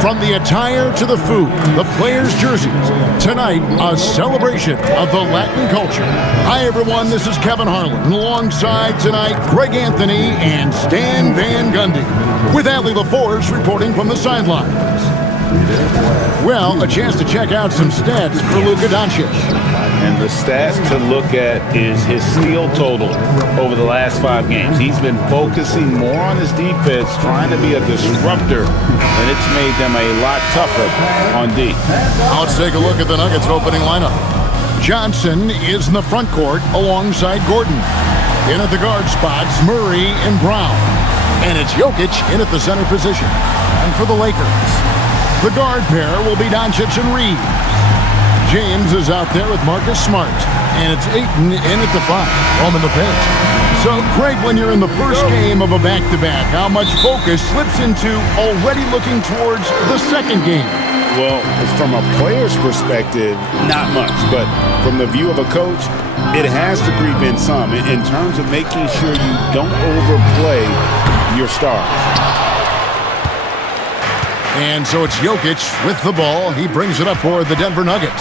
From the attire to the food, the players' jerseys, tonight, a celebration of the Latin culture. Hi, everyone. This is Kevin Harlan. And alongside tonight, Greg Anthony and Stan Van Gundy. With Allie LaForce reporting from the sidelines. Well, a chance to check out some stats for Luka Doncic. And the stat to look at is his steal total over the last 5 games. He's been focusing more on his defense, trying to be a disruptor, and it's made them a lot tougher on D. Let's take a look at the Nuggets opening lineup. Johnson is in the front court alongside Gordon. In at the guard spots, Murray and Brown. And it's Jokic in at the center position. And for the Lakers, the guard pair will be Doncic and Reeves. James is out there with Marcus Smart. And it's Ayton in at the 5, home in the paint. So, Greg, when you're in the first game of a back-to-back, how much focus slips into already looking towards the second game? Well, from a player's perspective, not much. But from the view of a coach, it has to creep in some in terms of making sure you don't overplay your stars. And so it's Jokic with the ball. He brings it up for the Denver Nuggets.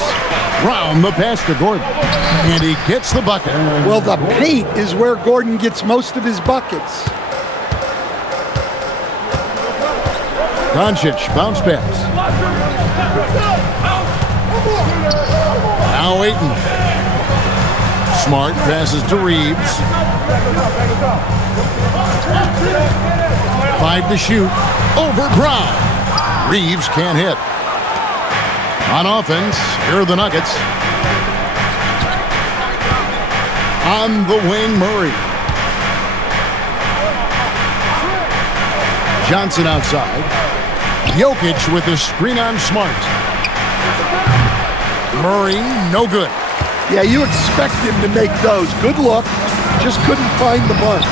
Brown, the pass to Gordon. And he gets the bucket. Well, the paint is where Gordon gets most of his buckets. Doncic, bounce pass. Now Ayton. Smart passes to Reeves. 5 to shoot. Over Brown. Reeves can't hit. On offense, here are the Nuggets. On the wing, Murray. Johnson outside. Jokic with the screen on Smart. Murray, no good. Yeah, you expect him to make those. Good look. Just couldn't find the mark.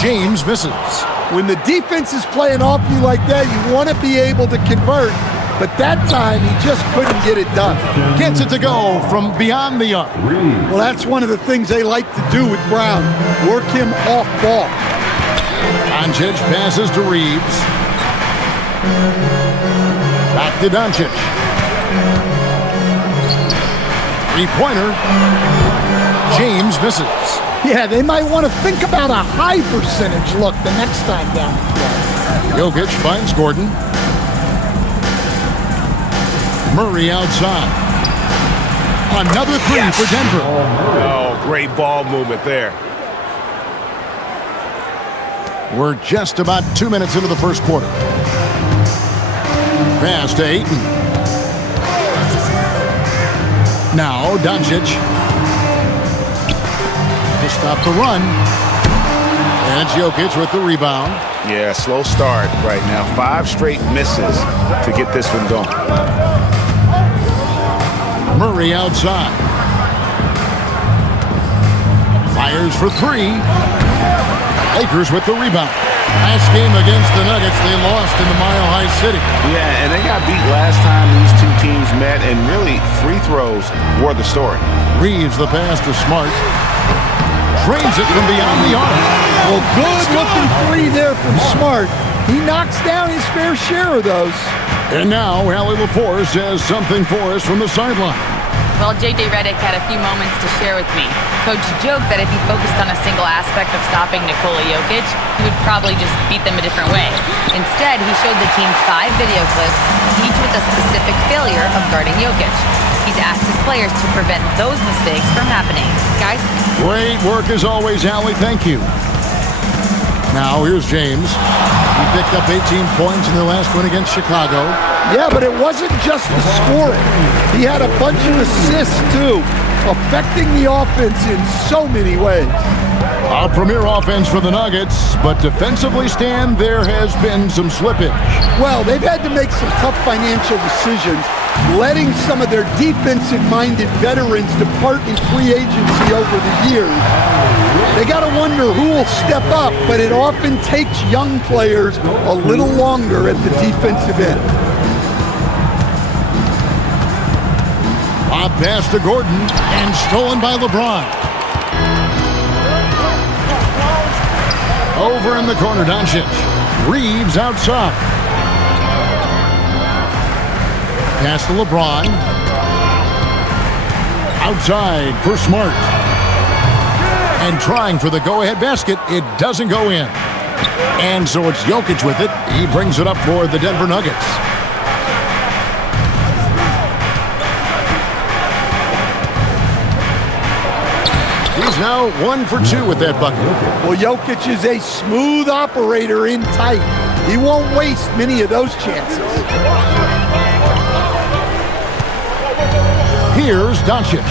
James misses. When the defense is playing off you like that, you want to be able to convert. But that time, he just couldn't get it done. Gets it to go from beyond the arc. Well, that's one of the things they like to do with Brown. Work him off ball. Doncic passes to Reeves. Back to Doncic. 3-pointer. James misses. Yeah, they might want to think about a high percentage look the next time down the floor. Jokic finds Gordon. Murray outside. Another 3 for Denver. Oh, great ball movement there. We're just about 2 minutes into the first quarter. Pass to Ayton. Now Doncic. To stop the run. And it's Jokic with the rebound. Yeah, slow start right now. 5 straight misses to get this one going. Murray outside. Fires for 3. Lakers with the rebound. Last game against the Nuggets, they lost in the Mile High City. Yeah, and they got beat last time these two teams met, and really free throws were the story. Reeves the pass to Smart. Trains it from beyond the arc. Well, good-looking 3 there from Smart. He knocks down his fair share of those. And now, Allie LaForce has something for us from the sideline. Well, J.J. Redick had a few moments to share with me. Coach joked that if he focused on a single aspect of stopping Nikola Jokic, he would probably just beat them a different way. Instead, he showed the team 5 video clips, each with a specific failure of guarding Jokic. He's asked his players to prevent those mistakes from happening. Guys? Great work as always, Allie. Thank you. Now, here's James. He picked up 18 points in the last one against Chicago. Yeah, but it wasn't just the scoring. He had a bunch of assists, too, affecting the offense in so many ways. A premier offense for the Nuggets, but defensively, Stan, there has been some slippage. Well, they've had to make some tough financial decisions, letting some of their defensive-minded veterans depart in free agency over the years. They got to wonder who will step up, but it often takes young players a little longer at the defensive end. A pass to Gordon and stolen by LeBron. Over in the corner, Doncic. Reeves outside. Pass to LeBron. Outside for Smart. And trying for the go-ahead basket. It doesn't go in. And so it's Jokic with it. He brings it up for the Denver Nuggets. He's now 1 for 2 with that bucket. Well, Jokic is a smooth operator in tight. He won't waste many of those chances. Here's Doncic.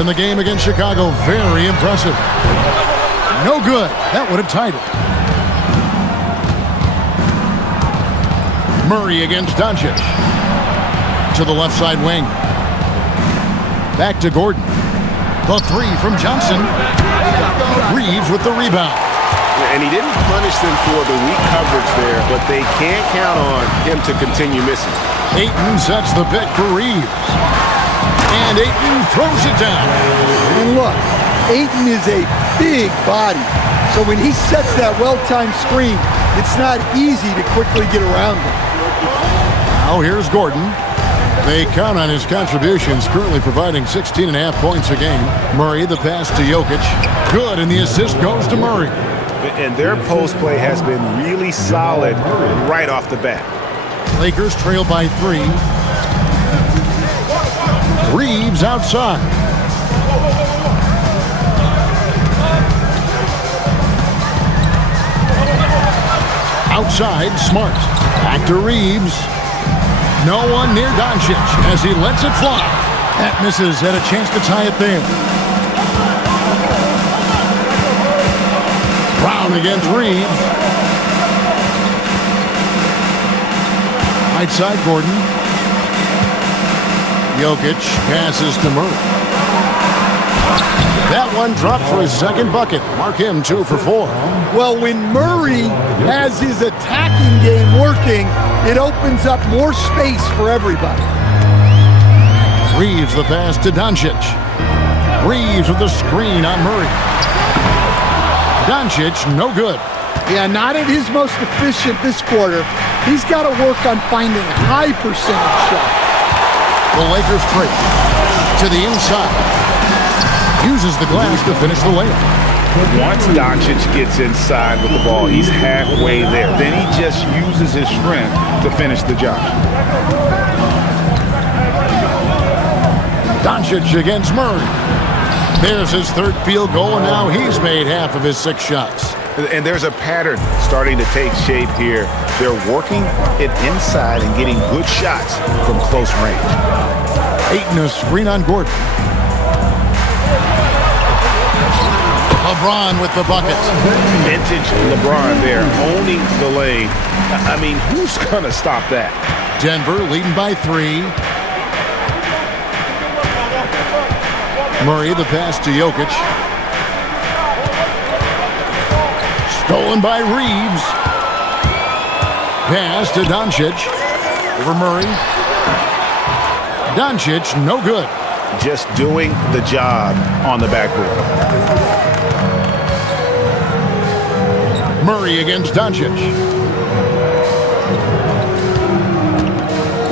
In the game against Chicago, very impressive. No good. That would have tied it. Murray against Doncic. To the left side wing. Back to Gordon. The three from Johnson. Reeves with the rebound. And he didn't punish them for the weak coverage there, but they can't count on him to continue missing. Ayton sets the pick for Reeves. And Ayton throws it down. And look, Ayton is a big body. So when he sets that well-timed screen, it's not easy to quickly get around him. Now here's Gordon. They count on his contributions, currently providing 16.5 points a game. Murray, the pass to Jokic. Good, and the assist goes to Murray. And their post play has been really solid right off the bat. Lakers trail by 3. Reeves outside. Outside, Smart. Back to Reeves. No one near Doncic as he lets it fly. That misses, had a chance to tie it there. Brown against Reeves. Right side, Gordon. Jokic passes to Murray. That one dropped for his second bucket. Mark him 2 for 4. Well, when Murray has his attacking game working, it opens up more space for everybody. Reeves the pass to Doncic. Reeves with the screen on Murray. Doncic, no good. Yeah, not at his most efficient this quarter. He's got to work on finding high percentage shots. The Lakers trade to the inside. Uses the glass to finish the layup. Once Doncic gets inside with the ball, he's halfway there. Then he just uses his strength to finish the job. Doncic against Murray. There's his third field goal, and now he's made half of his 6 shots. And there's a pattern starting to take shape here. They're working it inside and getting good shots from close range. Ayton a screen on Gordon. LeBron with the bucket. Vintage LeBron there, owning the lane. I mean, who's going to stop that? Denver leading by 3. Murray the pass to Jokic. Stolen by Reeves. Pass to Doncic. Over Murray. Doncic, no good. Just doing the job on the backboard. Murray against Doncic.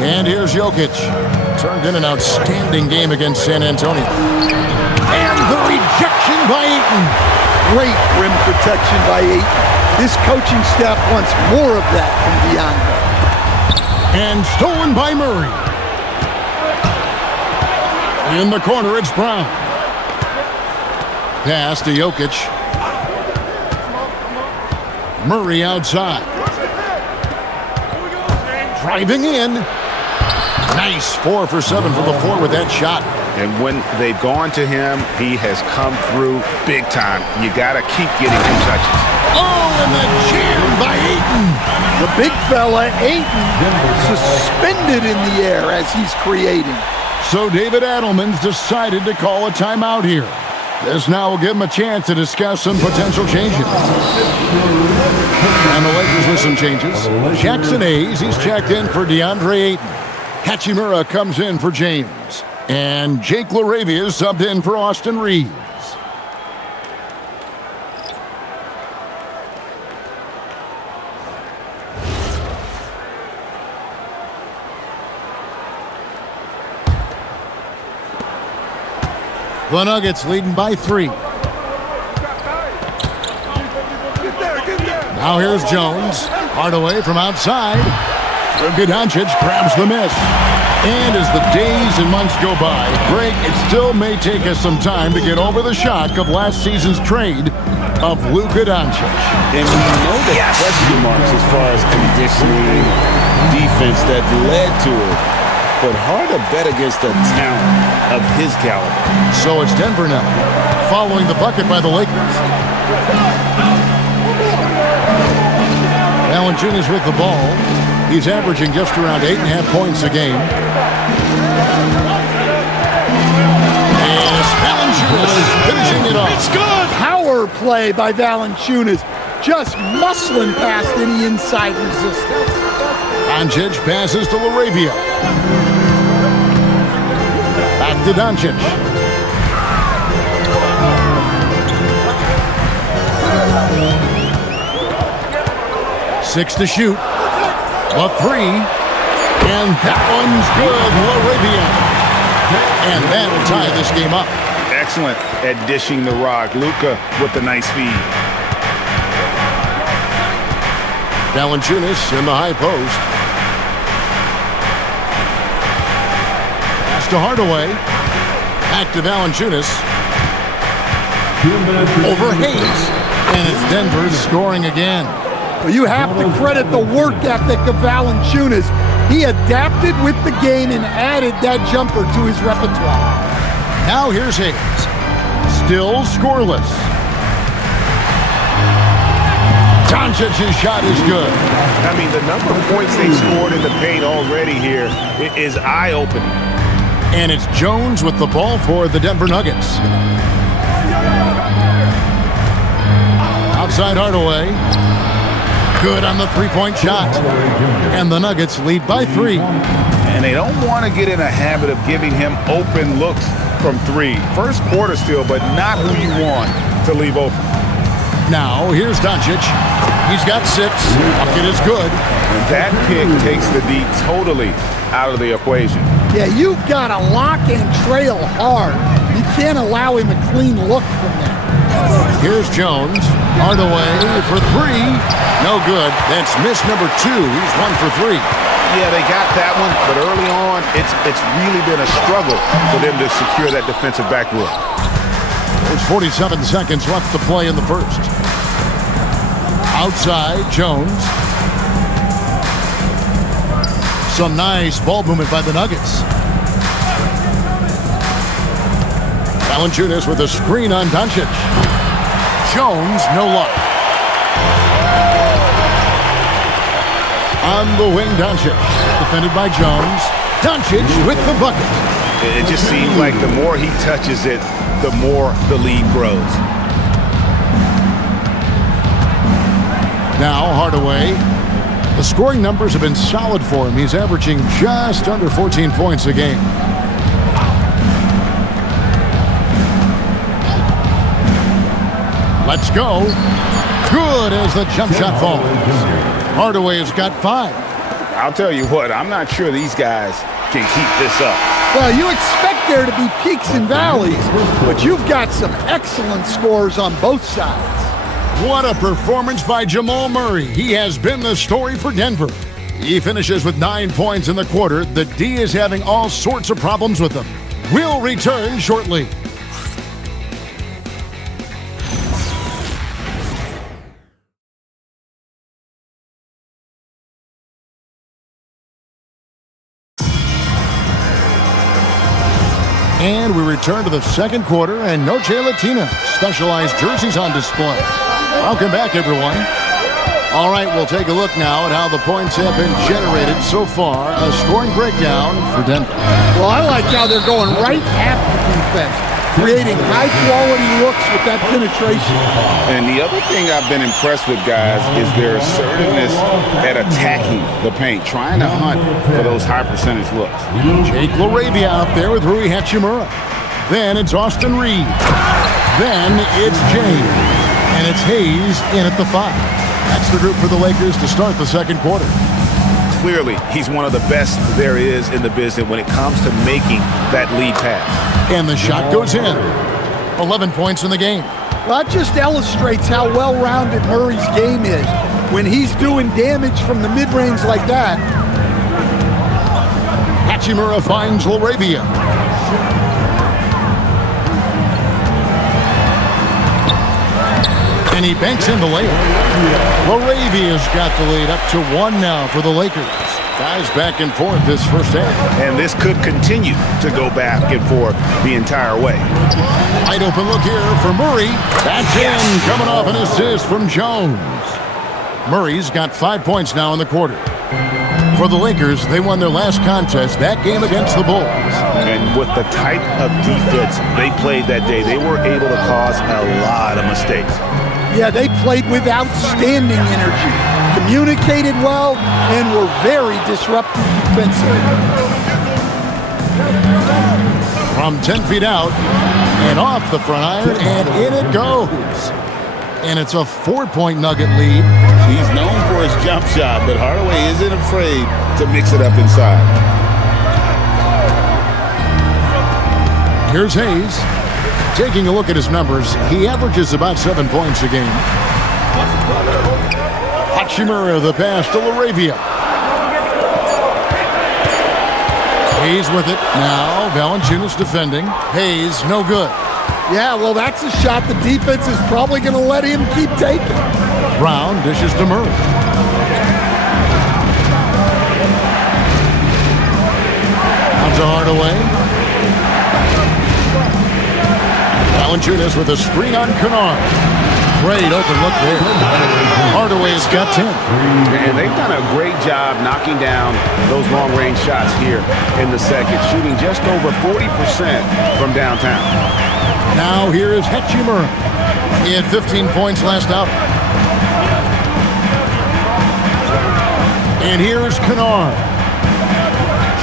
And here's Jokic. Turned in an outstanding game against San Antonio. And the rejection by Ayton. Great rim protection by Ayton. This coaching staff wants more of that from DeAndre. And stolen by Murray. In the corner, it's Brown. Pass to Jokic. Murray outside. Driving in. Nice 4 for 7 from the floor with that shot. And when they've gone to him, he has come through big time. You got to keep getting him touches. Oh, and the jam by Ayton. The big fella, Ayton, suspended in the air as he's creating. So David Adelman's decided to call a timeout here. This now will give him a chance to discuss some potential changes. And the Lakers with some changes. Jackson Hayes, he's checked in for DeAndre Ayton. Hachimura comes in for James. And Jake LaRavia is subbed in for Austin Reeves. The Nuggets leading by 3. Now here's Jones. Hardaway from outside. Doncic grabs the miss. And as the days and months go by, Greg, it still may take us some time to get over the shock of last season's trade of Luka Doncic. And we know the question marks as far as conditioning, defense that led to it. But hard to bet against a talent of his caliber. So it's Denver now, following the bucket by the Lakers. Valanciunas with the ball. He's averaging just around 8.5 points a game. And it's Valanciunas finishing it off. It's good. Power play by Valanciunas. Just muscling past any inside resistance. Doncic passes to Laravia. Back to Doncic. Six to shoot. A 3. And that one's good. Laravia. And that'll tie this game up. Excellent at dishing the rock. Luka with the nice feed. Valanciunas in the high post. Pass to Hardaway. Back to Valanciunas. Over Hayes. And it's Denver scoring again. Well, you have to credit the work ethic of Valanciunas. He adapted with the game and added that jumper to his repertoire. Now here's Hayes. Still scoreless. Doncic's shot is good. I mean, the number of points they scored in the paint already here is eye-opening. And it's Jones with the ball for the Denver Nuggets. Outside Hardaway. Good on the three-point shot. And the Nuggets lead by 3. And they don't want to get in a habit of giving him open looks from 3. First quarter still, but not who you want to leave open. Now, here's Doncic. He's got 6. Bucket is good. And that pick takes the D totally out of the equation. Yeah, you've got to lock and trail hard. You can't allow him a clean look from there. Here's Jones. Hardaway for 3. No good. That's miss number 2. He's 1 for 3. Yeah, they got that one, but early on, it's really been a struggle for them to secure that defensive backboard. There's 47 seconds left to play in the first. Outside, Jones. Some nice ball movement by the Nuggets. Valanciunas with a screen on Doncic. Jones, no luck. On the wing, Doncic. Defended by Jones. Doncic with the bucket. It just seems like the more he touches it, the more the lead grows. Now Hardaway. The scoring numbers have been solid for him. He's averaging just under 14 points a game. Let's go. Good as the jump shot falls. Hardaway has got 5. I'll tell you what, I'm not sure these guys can keep this up. Well, you expect there to be peaks and valleys, but you've got some excellent scores on both sides. What a performance by Jamal Murray. He has been the story for Denver. He finishes with 9 points in the quarter. The D is having all sorts of problems with him. We'll return shortly. And we return to the second quarter, and Noche Latina specialized jerseys on display. Welcome back, everyone. All right, we'll take a look now at how the points have been generated so far. A scoring breakdown for Denver. Well, I like how they're going right at the defense, creating high-quality looks with that penetration. And the other thing I've been impressed with, guys, is their assertiveness at attacking the paint, trying to hunt for those high-percentage looks. Jake Laravia out there with Rui Hachimura. Then it's Austin Reed. Then it's James. And it's Hayes in at the 5. That's the group for the Lakers to start the second quarter. clearly he's one of the best there is in the business when it comes to making that lead pass. And the shot goes in. 11 points in the game. Well, that just illustrates how well-rounded Murray's game is. When he's doing damage from the mid-range like that. Hachimura finds LaRavia. And he banks in the layup. LaRavia's got the lead up to 1 now for the Lakers. Guys back and forth this first half. And this could continue to go back and forth the entire way. Wide open look here for Murray. That's in, coming off an assist from Jones. Murray's got 5 points now in the quarter. For the Lakers, they won their last contest, that game against the Bulls. And with the type of defense they played that day, they were able to cause a lot of mistakes. Yeah, they played with outstanding energy, communicated well, and were very disruptive defensively. From 10 feet out, and off the front iron, and in it goes. And it's a 4-point Nugget lead. He's known for his jump shot, but Hardaway isn't afraid to mix it up inside. Here's Hayes. Taking a look at his numbers, he averages about 7 points a game. Hachimura the pass to LaRavia. Hayes with it. Now Valanciunas defending. Hayes no good. Yeah, well, that's a shot the defense is probably going to let him keep taking. Brown dishes to Murray. Out to Hardaway. Valanciunas with a screen on Kennard. Great open look there. Hardaway's got 10. And they've done a great job knocking down those long-range shots here in the second, shooting just over 40% from downtown. Now here is Hachimura. He had 15 points last outing. And here's Kennard.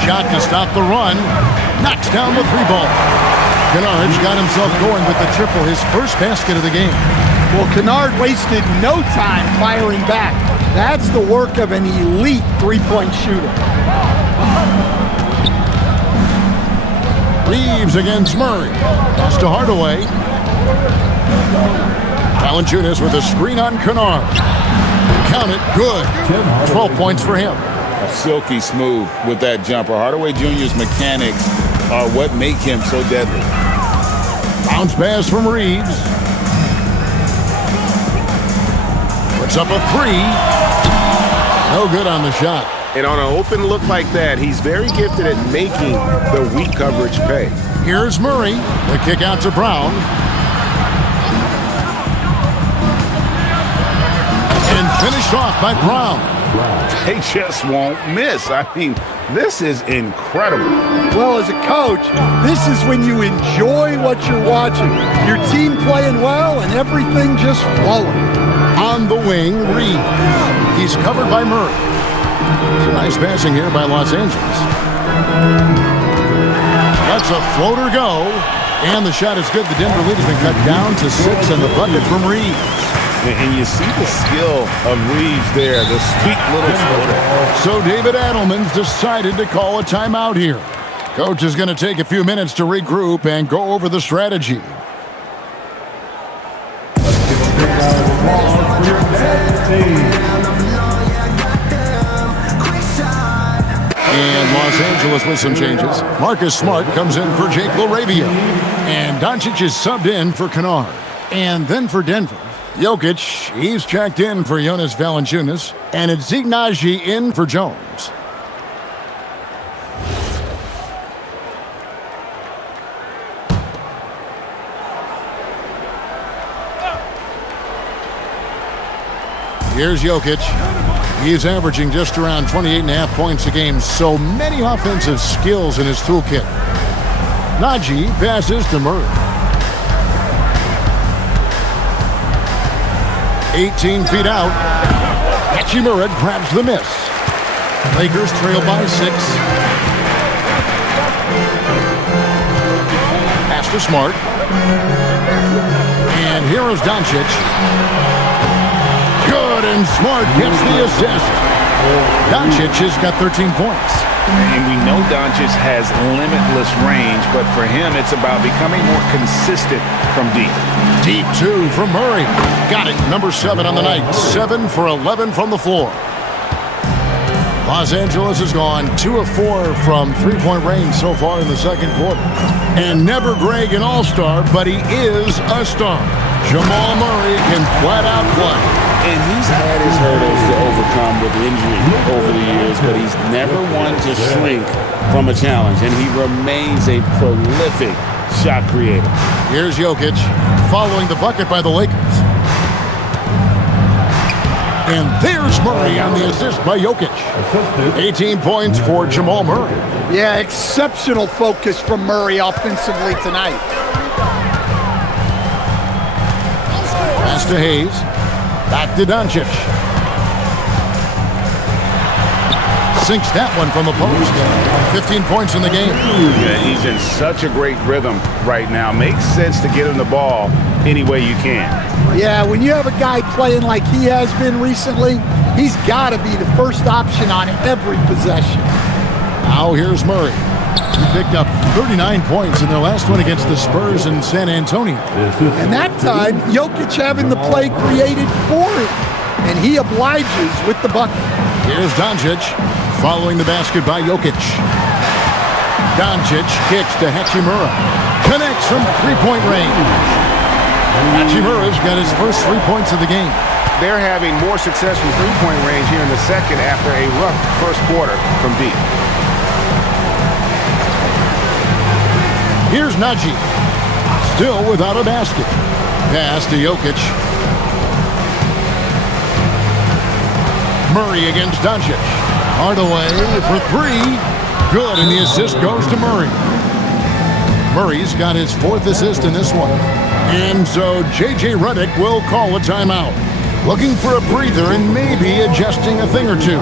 Shot to stop the run. Knocks down the 3-ball. Kennard's got himself going with the triple, his first basket of the game. Well, Kennard wasted no time firing back. That's the work of an elite three-point shooter. Reeves against Murray. Pass to Hardaway. Valanciunas with a screen on Kennard. Count it, good. 12 points for him. Silky smooth with that jumper. Hardaway Jr.'s mechanics are what make him so deadly. Bounce pass from Reeves. Puts up a 3. No good on the shot. And on an open look like that, he's very gifted at making the weak coverage pay. Here's Murray. The kick out to Brown. And finished off by Brown. They just won't miss. I mean, this is incredible. Well, as a coach, this is when you enjoy what you're watching. Your team playing well and everything just flowing. On the wing, Reeves. He's covered by Murray. It's a nice passing here by Los Angeles. Lets a floater go. And the shot is good. The Denver lead has been cut down to 6, and the bucket from Reeves. And you see the skill of Reeves there, the sweet little floater. So David Adelman's decided to call a timeout here. Coach is going to take a few minutes to regroup and go over the strategy. And Los Angeles with some changes. Marcus Smart comes in for Jake LaRavia. And Doncic is subbed in for Kennard. And then for Denver, Jokic, he's checked in for Jonas Valanciunas. And it's Ignaji in for Jones. Here's Jokic. He's averaging just around 28.5 points a game, so many offensive skills in his toolkit. Najee passes to Murray. 18 feet out. Hachimura grabs the miss. Lakers trail by 6. Pass to Smart. And here is Doncic. Good, and Smart gets the assist. Doncic has got 13 points. And we know Doncic has limitless range, but for him, it's about becoming more consistent from deep. Deep two from Murray. Got it. Number 7 on the night. 7 for 11 from the floor. Los Angeles has gone 2 of 4 from three-point range so far in the second quarter. And never Greg an all-star, but he is a star. Jamal Murray can flat out play. And he's had his hurdles to overcome with injury over the years, but he's never one to shrink from a challenge, and he remains a prolific shot creator. Here's Jokic following the bucket by the Lakers. And there's Murray on the assist by Jokic. 18 points for Jamal Murray. Yeah, exceptional focus from Murray offensively tonight. Pass to Hayes. Back to Doncic. Sinks that one from the post. 15 points in the game. Yeah, he's in such a great rhythm right now. Makes sense to get him the ball any way you can. Yeah, when you have a guy playing like he has been recently, he's got to be the first option on every possession. Now here's Murray. He picked up 39 points in their last one against the Spurs in San Antonio. And that time, Jokic having the play created for him, and he obliges with the bucket. Here's Doncic following the basket by Jokic. Doncic kicks to Hachimura. Connects from three-point range. Hachimura's got his first 3 points of the game. They're having more success from three-point range here in the second after a rough first quarter from deep. Here's Najee, still without a basket. Pass to Jokic. Murray against Doncic. Hardaway for 3. Good, and the assist goes to Murray. Murray's got his 4th assist in this one. And so J.J. Redick will call a timeout. Looking for a breather and maybe adjusting a thing or two.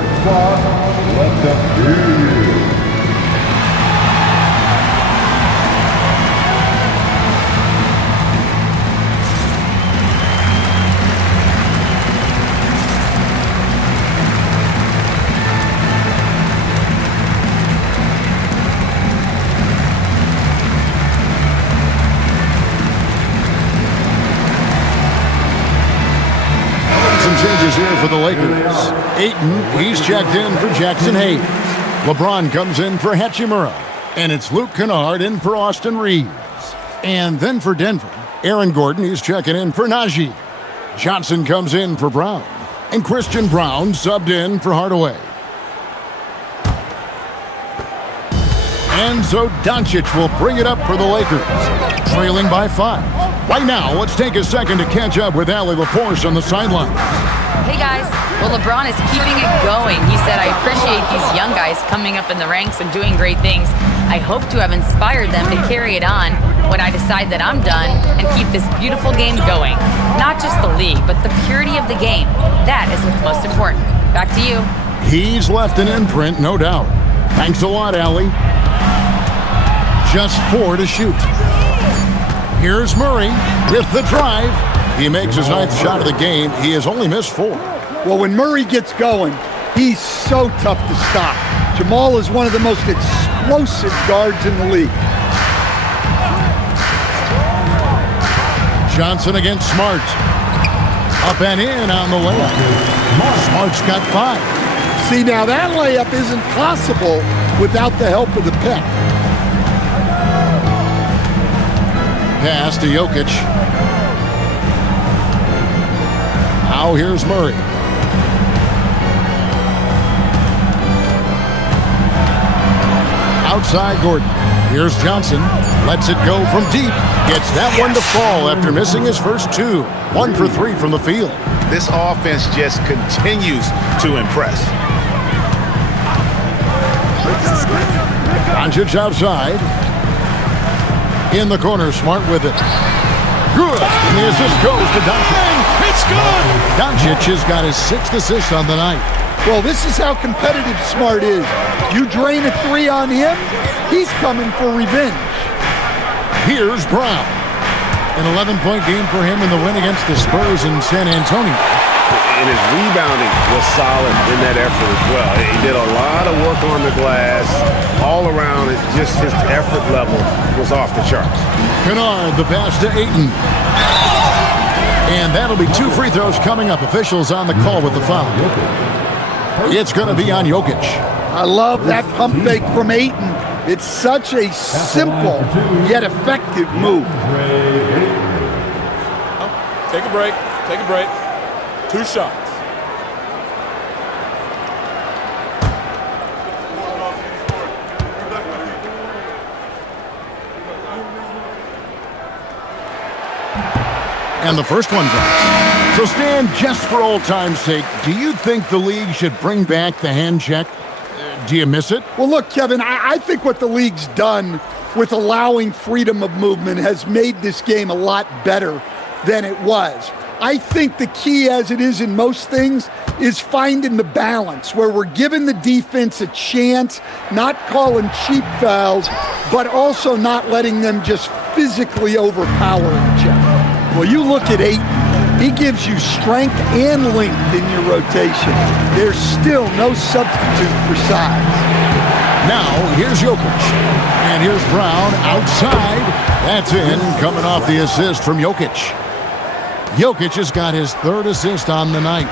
Here for the Lakers. Ayton, he's checked in for Jackson Hayes. LeBron comes in for Hachimura. And it's Luke Kennard in for Austin Reeves. And then for Denver, Aaron Gordon, he's checking in for Najee. Johnson comes in for Brown. And Christian Brown subbed in for Hardaway. And so Doncic will bring it up for the Lakers, trailing by 5. Right now, let's take a second to catch up with Allie LaForce on the sideline. Hey guys, well LeBron is keeping it going. He said, I appreciate these young guys coming up in the ranks and doing great things. I hope to have inspired them to carry it on when I decide that I'm done and keep this beautiful game going. Not just the league, but the purity of the game. That is what's most important. Back to you. He's left an imprint, no doubt. Thanks a lot, Allie. Just 4 to shoot. Here's Murray with the drive. He makes his 9th shot of the game. He has only missed 4. Well, when Murray gets going, he's so tough to stop. Jamal is one of the most explosive guards in the league. Johnson against Smart. Up and in on the layup. Smart's got 5. See, now that layup isn't possible without the help of the pick. Pass to Jokic. Now here's Murray. Outside Gordon. Here's Johnson. Lets it go from deep. Gets that one to fall after missing his first 2. 1 for 3 from the field. This offense just continues to impress. Doncic outside. In the corner, Smart with it. Good. And the assist goes to Doncic. It's good. Doncic has got his 6th assist on the night. Well, this is how competitive Smart is. You drain a 3 on him, he's coming for revenge. Here's Brown. An 11-point game for him in the win against the Spurs in San Antonio. And his rebounding was solid in that effort as well. He did a lot of work on the glass. All around, just his effort level was off the charts. Kennard, the pass to Ayton. And that'll be 2 free throws coming up. Officials on the call with the foul. It's going to be on Jokic. I love that pump fake from Ayton. It's such a simple yet effective move. Take a break. Take a break. 2 shots. And the first one drops. So Stan, just for old time's sake, do you think the league should bring back the hand check? Do you miss it? Well, look, Kevin, I think what the league's done with allowing freedom of movement has made this game a lot better than it was. I think the key, as it is in most things, is finding the balance where we're giving the defense a chance, not calling cheap fouls, but also not letting them just physically overpower each other. Well, you look at Ayton. He gives you strength and length in your rotation. There's still no substitute for size. Now, here's Jokic. And here's Brown outside. That's in, coming off the assist from Jokic. Jokic has got his 3rd assist on the night.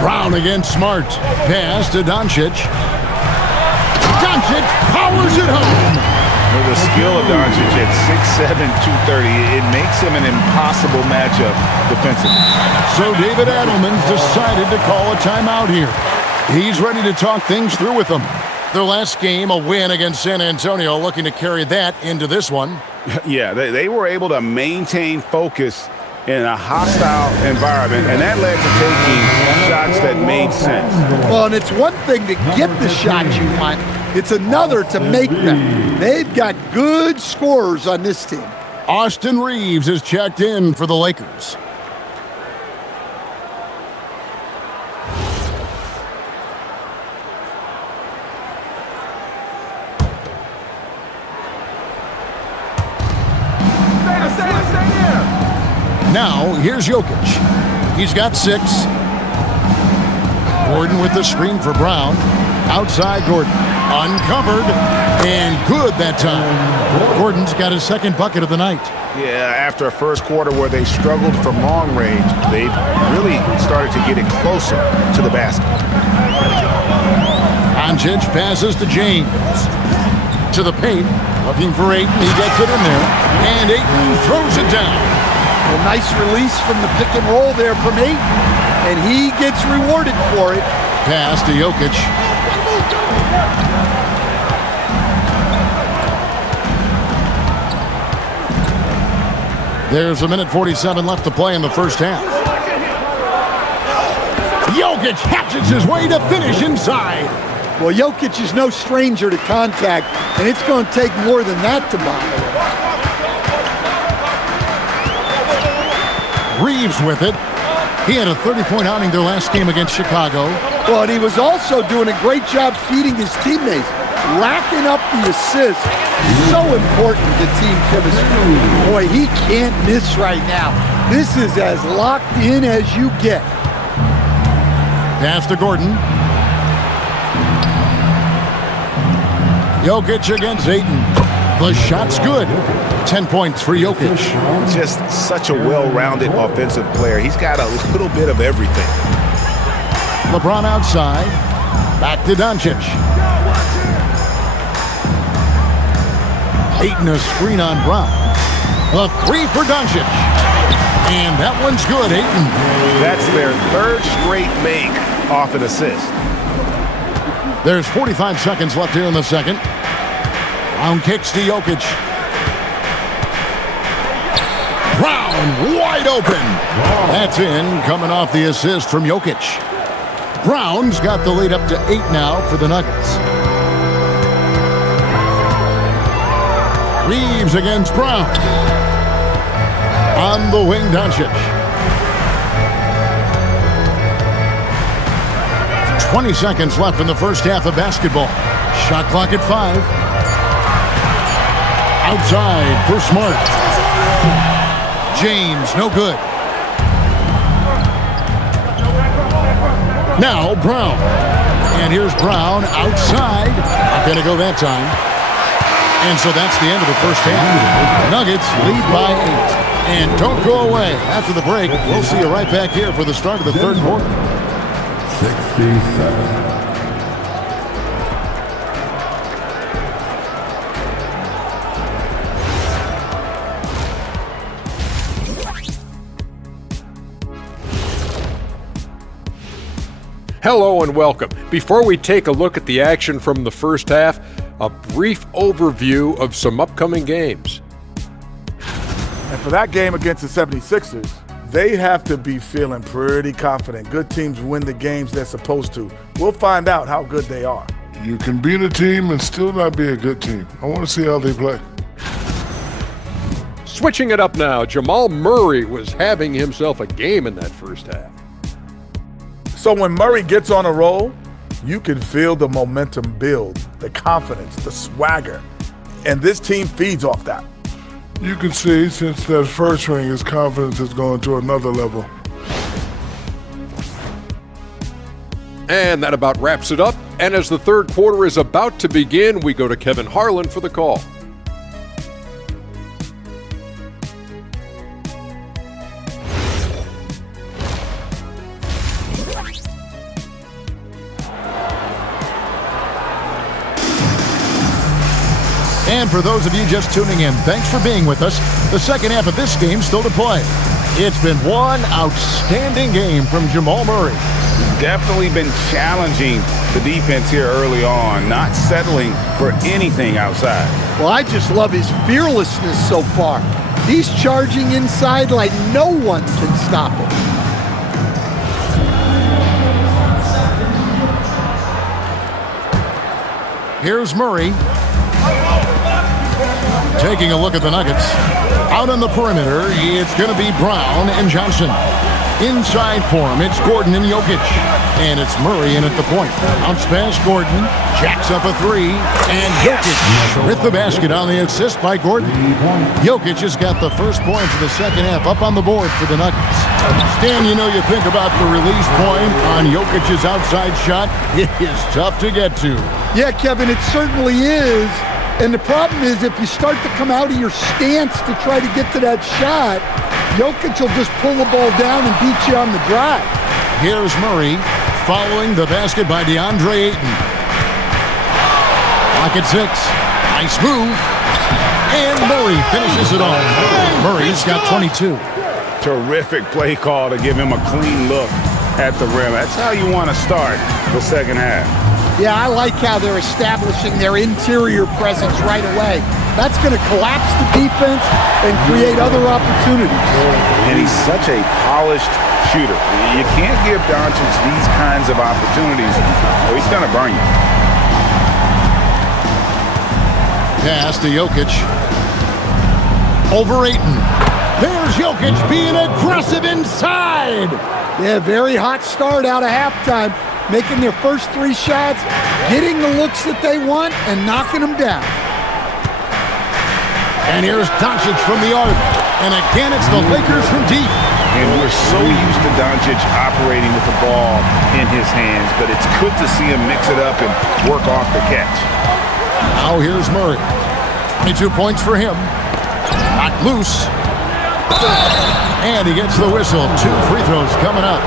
Brown against Smart. Pass to Doncic. Doncic powers it home. With the skill of Doncic at 6'7", 230, it makes him an impossible matchup defensively. So David Adelman's decided to call a timeout here. He's ready to talk things through with them. Their last game, a win against San Antonio, looking to carry that into this one. Yeah, they were able to maintain focus in a hostile environment, and that led to taking shots that made sense. Well, and it's one thing to get the shots you want. It's another to make them. They've got good scorers on this team. Austin Reeves is checked in for the Lakers. Now, here's Jokic. He's got 6. Gordon with the screen for Brown. Outside Gordon. Uncovered. And good that time. Gordon's got his 2nd bucket of the night. Yeah, after a first quarter where they struggled from long range, they've really started to get it closer to the basket. Doncic passes to James. To the paint. Looking for Ayton. He gets it in there. And Ayton throws it down. A nice release from the pick and roll there from Ayton, and he gets rewarded for it. Pass to Jokic. There's 1:47 left to play in the first half. Jokic hatchets his way to finish inside. Well, Jokic is no stranger to contact, and it's going to take more than that to bother him. Reeves with it. He had a 30-point outing their last game against Chicago. Well, and he was also doing a great job feeding his teammates, racking up the assists. So important to team chemistry. Boy, he can't miss right now. This is as locked in as you get. Pass to Gordon. Jokic against Ayton. The shot's good. 10 points for Jokic. Just such a well-rounded offensive player. He's got a little bit of everything. LeBron outside. Back to Doncic. Ayton a screen on Brown. A 3 for Doncic. And that one's good, Ayton. That's their 3rd straight make off an assist. There's 45 seconds left here in the second. Brown kicks to Jokic. Brown wide open. That's in, coming off the assist from Jokic. Brown's got the lead up to 8 now for the Nuggets. Reeves against Brown. On the wing, Doncic. 20 seconds left in the first half of basketball. Shot clock at 5. Outside for Smart. James, no good. Now Brown. And here's Brown outside. Not going to go that time. And so that's the end of the first half. Nuggets lead by 8. And don't go away. After the break, we'll see you right back here for the start of the third quarter. 67. Hello and welcome. Before we take a look at the action from the first half, a brief overview of some upcoming games. And for that game against the 76ers, they have to be feeling pretty confident. Good teams win the games they're supposed to. We'll find out how good they are. You can beat a team and still not be a good team. I want to see how they play. Switching it up now, Jamal Murray was having himself a game in that first half. So when Murray gets on a roll, you can feel the momentum build, the confidence, the swagger. And this team feeds off that. You can see since that first ring, his confidence has gone to another level. And that about wraps it up. And as the third quarter is about to begin, we go to Kevin Harlan for the call. And for those of you just tuning in, thanks for being with us. The second half of this game still to play. It's been one outstanding game from Jamal Murray. Definitely been challenging the defense here early on, not settling for anything outside. Well, I just love his fearlessness so far. He's charging inside like no one can stop him. Here's Murray. Taking a look at the Nuggets. Out on the perimeter, it's going to be Brown and Johnson. Inside for him, it's Gordon and Jokic. And it's Murray in at the point. Bounce pass, Gordon. Jacks up a three. And Jokic with the basket on the assist by Gordon. Jokic has got the first points of the second half up on the board for the Nuggets. Stan, you know, you think about the release point on Jokic's outside shot. It is tough to get to. Yeah, Kevin, it certainly is. And the problem is if you start to come out of your stance to try to get to that shot, Jokic will just pull the ball down and beat you on the drive. Here's Murray following the basket by DeAndre Ayton. Clock at 6. Nice move. And Murray finishes it off. Murray's got 22. Terrific play call to give him a clean look at the rim. That's how you want to start the second half. Yeah, I like how they're establishing their interior presence right away. That's going to collapse the defense and create other opportunities. And he's such a polished shooter. You can't give Doncic these kinds of opportunities or he's going to burn you. Pass to Jokic. Over Ayton. There's Jokic being aggressive inside. Yeah, very hot start out of halftime. Making their first 3 shots, getting the looks that they want, and knocking them down. And here's Doncic from the arc. And again, it's the Lakers from deep. And we're so used to Doncic operating with the ball in his hands, but it's good to see him mix it up and work off the catch. Now here's Murray. 22 points for him. Knocked loose. And he gets the whistle. 2 free throws coming up.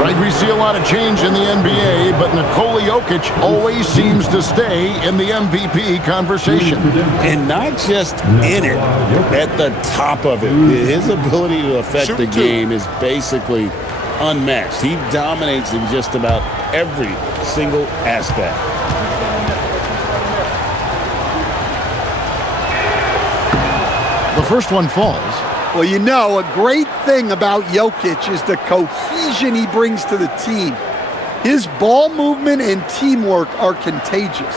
Right, we see a lot of change in the NBA, but Nikola Jokic always seems to stay in the MVP conversation. And not just in it, at the top of it. His ability to affect the game is basically unmatched. He dominates in just about every single aspect. The first one falls. Well, you know, a great thing about Jokic is the cohesion he brings to the team. His ball movement and teamwork are contagious.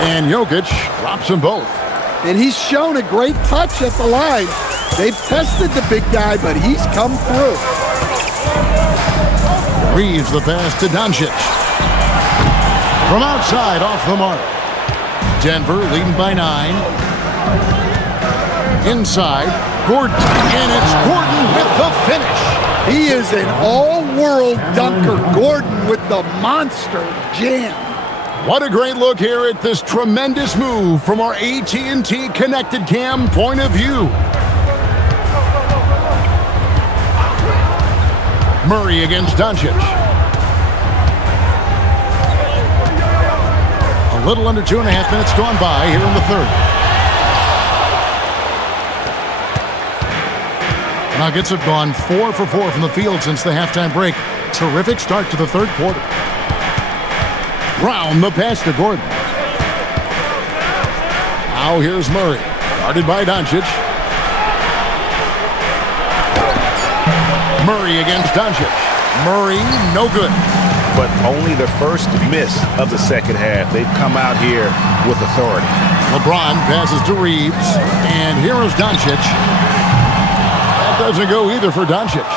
And Jokic drops them both. And he's shown a great touch at the line. They've tested the big guy, but he's come through. Reeves the pass to Doncic. From outside, off the mark. Denver leading by 9. Inside, Gordon. And it's Gordon with the finish. He is an all-world dunker. Gordon with the monster jam. What a great look here at this tremendous move from our AT&T Connected Cam point of view. Murray against Doncic. A little under 2.5 minutes gone by here in the third. Nuggets have gone 4 for 4 from the field since the halftime break. Terrific start to the third quarter. Brown the pass to Gordon. Now here's Murray. Guarded by Doncic. Murray against Doncic. Murray, no good. But only the first miss of the second half. They've come out here with authority. LeBron passes to Reeves. And here is Doncic. That doesn't go either for Doncic.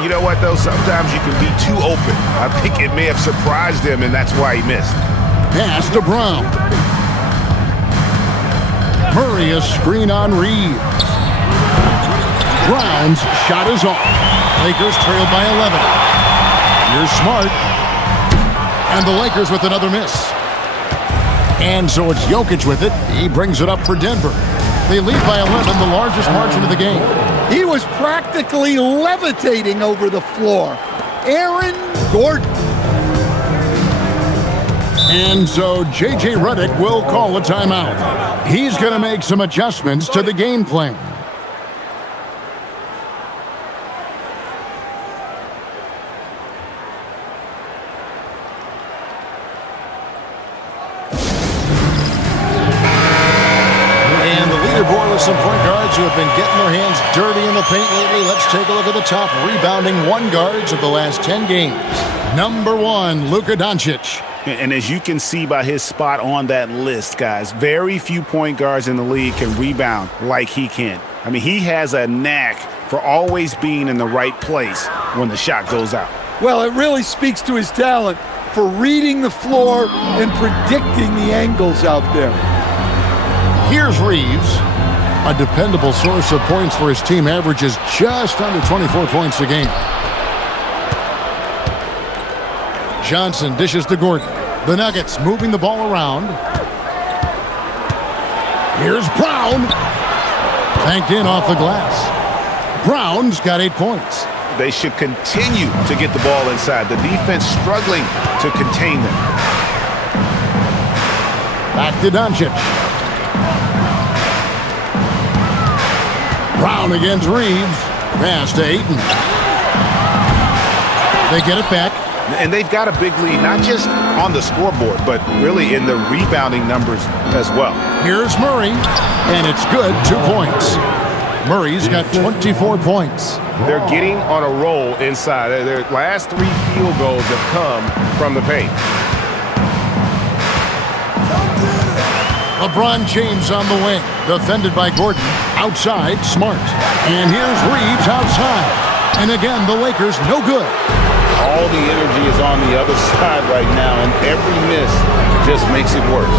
You know what, though? Sometimes you can be too open. I think it may have surprised him, and that's why he missed. Pass to Brown. Murray a screen on Reeves. Brown's shot is off. Lakers trail by 11. Here's Smart. And the Lakers with another miss. And so it's Jokic with it. He brings it up for Denver. They lead by 11, the largest margin of the game. He was practically levitating over the floor. Aaron Gordon. And so J.J. Redick will call a timeout. He's going to make some adjustments to the game plan. Some point guards who have been getting their hands dirty in the paint lately. Let's take a look at the top rebounding guards of the last 10 games. Number 1, Luka Doncic. And as you can see by his spot on that list, guys, very few point guards in the league can rebound like he can. I mean, he has a knack for always being in the right place when the shot goes out. Well, it really speaks to his talent for reading the floor and predicting the angles out there. Here's Reeves. A dependable source of points for his team, averages just under 24 points a game. Johnson dishes to Gordon. The Nuggets moving the ball around. Here's Brown. Banked in off the glass. Brown's got 8 points. They should continue to get the ball inside. The defense struggling to contain them. Back to Doncic. Brown against Reeves. Pass to Ayton. They get it back. And they've got a big lead, not just on the scoreboard, but really in the rebounding numbers as well. Here's Murray, and it's good, 2 points. Murray's got 24 points. They're getting on a roll inside. Their last 3 field goals have come from the paint. LeBron James on the wing, defended by Gordon. Outside, Smart. And here's Reeves outside. And again, the Lakers no good. All the energy is on the other side right now, and every miss just makes it worse.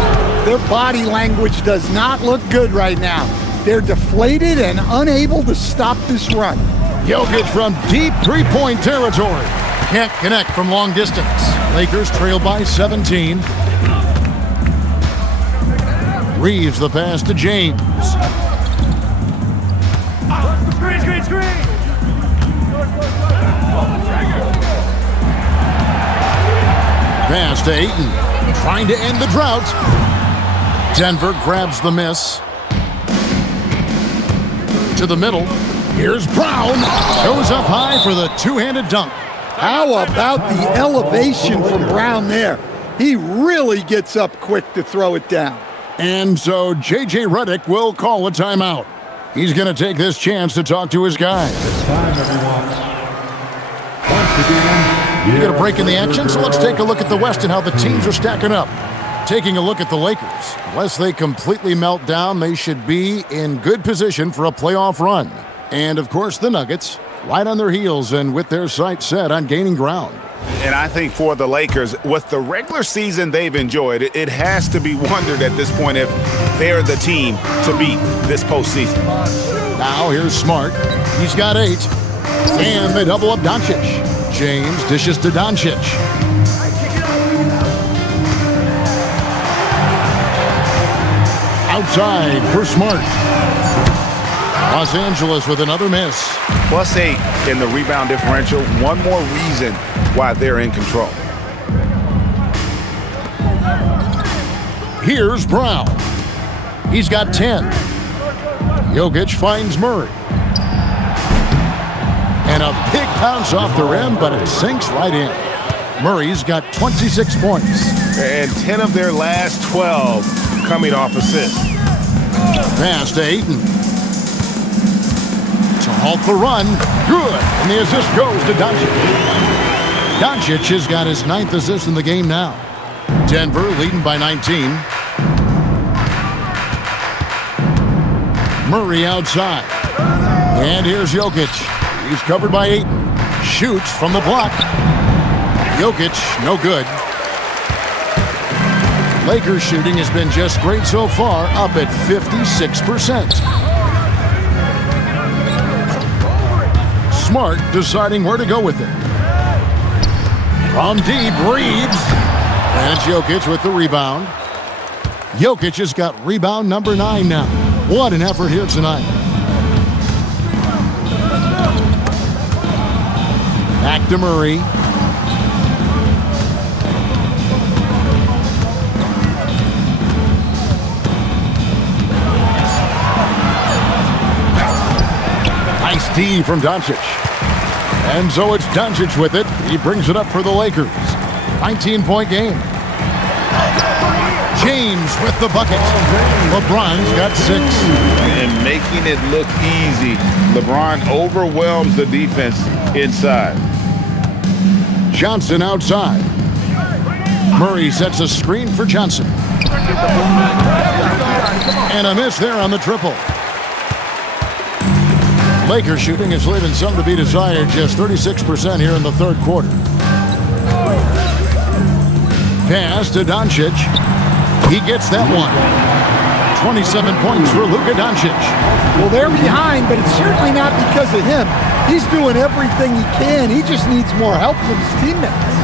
Their body language does not look good right now. They're deflated and unable to stop this run. Jokic from deep three-point territory. Can't connect from long distance. Lakers trail by 17. Reeves the pass to James. Screen. Pass to Ayton. Trying to end the drought. Denver grabs the miss. To the middle. Here's Brown. Goes up high for the two-handed dunk. How about the elevation from Brown there? He really gets up quick to throw it down. And so J.J. Redick will call a timeout. He's going to take this chance to talk to his guys. It's time, everyone. We got a break in the action, so let's take a look at the West and how the teams are stacking up. Taking a look at the Lakers. Unless they completely melt down, they should be in good position for a playoff run. And, of course, the Nuggets, right on their heels and with their sights set on gaining ground. And I think for the Lakers, with the regular season they've enjoyed, it has to be wondered at this point if they're the team to beat this postseason. Now here's Smart. He's got 8. And they double up Doncic. James dishes to Doncic. Outside for Smart. Los Angeles with another miss. +8 in the rebound differential. One more reason why they're in control. Here's Brown. He's got 10. Jokic finds Murray. And a big bounce off the rim, but it sinks right in. Murray's got 26 points. And 10 of their last 12 coming off assists. Pass to Ayton. To halt the run. Good. And the assist goes to Doncic. Doncic has got his 9th assist in the game now. Denver leading by 19. Murray outside. And here's Jokic. He's covered by Ayton. Shoots from the block. Jokic, no good. Lakers shooting has been just great so far, up at 56%. Smart deciding where to go with it. From deep, Reeves. And Jokic with the rebound. Jokic has got rebound number 9 now. What an effort here tonight. Back to Murray. Nice D from Doncic. And so it's Doncic with it. He brings it up for the Lakers. 19-point game. James with the bucket. LeBron's got 6. And making it look easy. LeBron overwhelms the defense inside. Johnson outside. Murray sets a screen for Johnson. And a miss there on the triple. Lakers shooting is leaving some to be desired, just 36% here in the third quarter. Pass to Doncic. He gets that one. 27 points for Luka Doncic. Well, they're behind, but it's certainly not because of him. He's doing everything he can. He just needs more help from his teammates.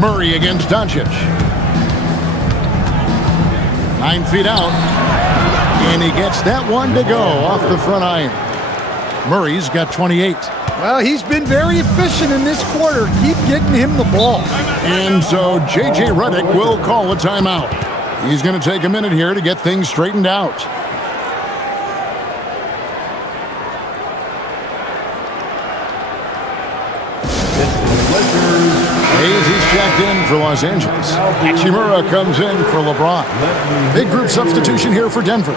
Murray against Doncic. 9 feet out. And he gets that one to go off the front iron. Murray's got 28. Well, he's been very efficient in this quarter. Keep getting him the ball. And so J.J. Redick will call a timeout. He's going to take a minute here to get things straightened out. He's checked in for Los Angeles. Hachimura comes in for LeBron. Big group substitution here for Denver.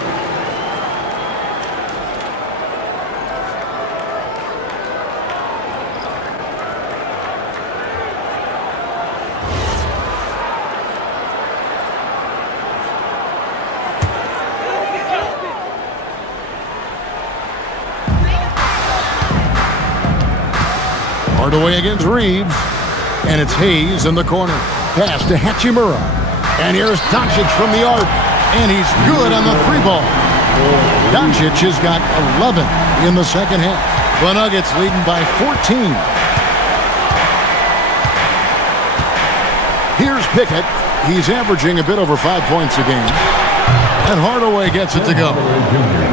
Hardaway against Reeves. And it's Hayes in the corner. Pass to Hachimura. And here's Doncic from the arc. And he's good on the 3-ball. Doncic has got 11 in the second half. The Nuggets leading by 14. Here's Pickett. He's averaging a bit over 5 points a game. And Hardaway gets it to go.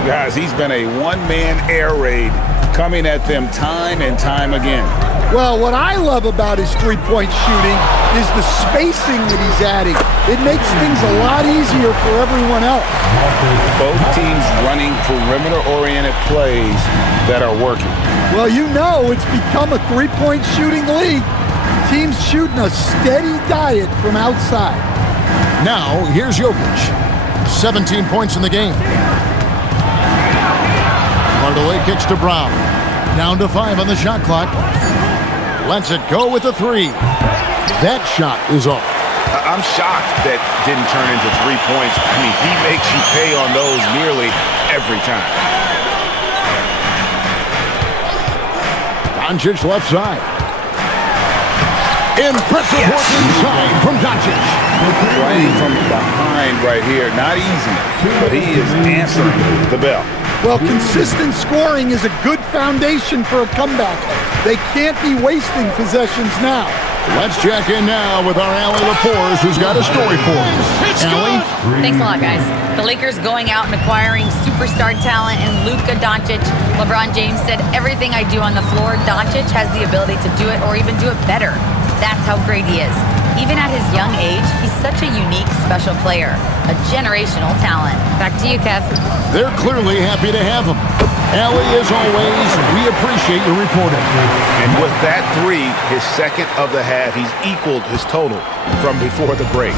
Guys, he's been a one-man air raid coming at them time and time again. Well, what I love about his three-point shooting is the spacing that he's adding. It makes things a lot easier for everyone else. Both teams running perimeter-oriented plays that are working. Well, you know it's become a three-point shooting league. Teams shooting a steady diet from outside. Now, here's Jokic. 17 points in the game. Hardaway kicks to Brown. Down to 5 on the shot clock. Lets it go with a 3. That shot is off. I'm shocked that didn't turn into 3 points. I mean, he makes you pay on those nearly every time. Doncic left side. Impressive work inside from Doncic. Playing from behind right here. Not easy, but he is answering the bell. Well, consistent scoring is a good foundation for a comeback. They can't be wasting possessions now. Let's check in now with our Allie LaForce, who's got a story for us. Allie? Thanks a lot, guys. The Lakers going out and acquiring superstar talent in Luka Doncic. LeBron James said, everything I do on the floor, Doncic has the ability to do it or even do it better. That's how great he is. Even at his young age, he's such a unique, special player. A generational talent. Back to you, Kev. They're clearly happy to have him. Allie, as always, we appreciate your reporting. And with that three, his second of the half, he's equaled his total from before the break.